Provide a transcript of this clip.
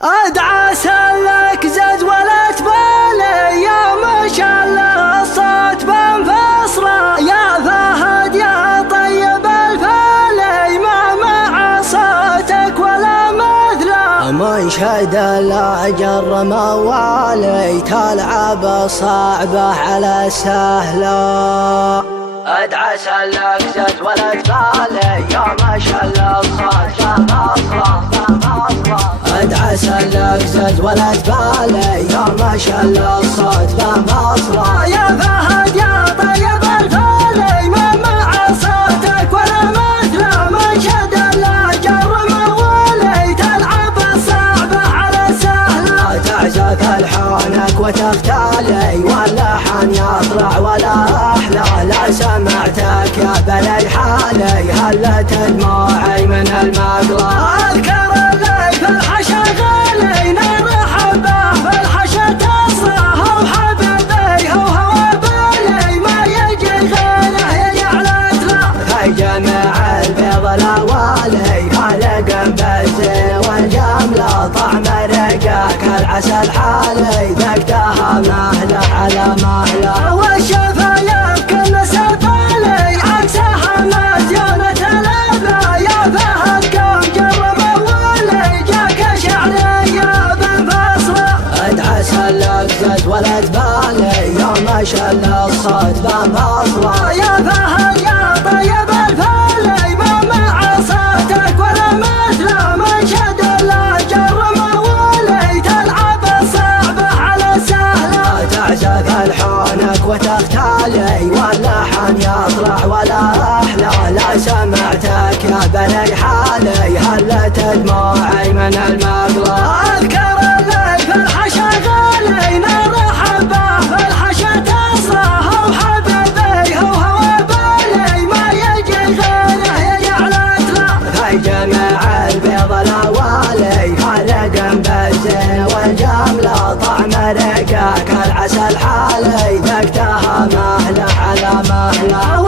ادعى سلك زد ولا تبالي يا ما شاء الله الصوت بانفصله يا فهد يا طيب الفالي ما مع صوتك ولا مثله من شهد الاجر موالي تلعب صعبه على سهله ادعى سلك زد ولا تبالي يا ما شاء الله الصوت بانفصله ادعى سلك زد ولا تبالي يا ما شاء الله الصوت بانفصله يا فهد يا طيب الفالي ما مع صوتك ولا مثله من شد الاجر موالي تلعب الصعبه على سهله تعزف الحانك وتختالي واللحن يطلع ولا احلى لا سمعتك يا بلد حالي هلت دموعي من المقلة اذكر اللي في الحشا غالي نرحب به في الحشا تصرخ وحبيبي هو بالي ما يجي غيره يجعلت له في جميع البيض الاوالي خلق بالزين والجمله طعم رقاك العسل حالي ذقتها مهله على مهله والشفايف كل سفالي عكسها مديونة الابا يا فهد قوم جر موالي جاك شعريه بانفصله ادعى سلك زد ولا تبالي يا ما شاء الله الصوت بانفصله يا فهد يا طيب الفالي ما مع صوتك ولا مثله من شد الاجر موالي تلعب الصعبه على سهله تعزف الحانك وتختالي واللحن يطلع ولا احلى لا سمعتك يا بلد حالي هلت دموعي من المقلة اذكر اللي في الحشا غالي نرحب به في الحشا تصرخ وحبيبي هو بالي ما يجي غيره يجعلت له في جميع البيض الاوالي خلق بالزين والجمله طعم رقاك العسل حالي ذقتها مهله على مهله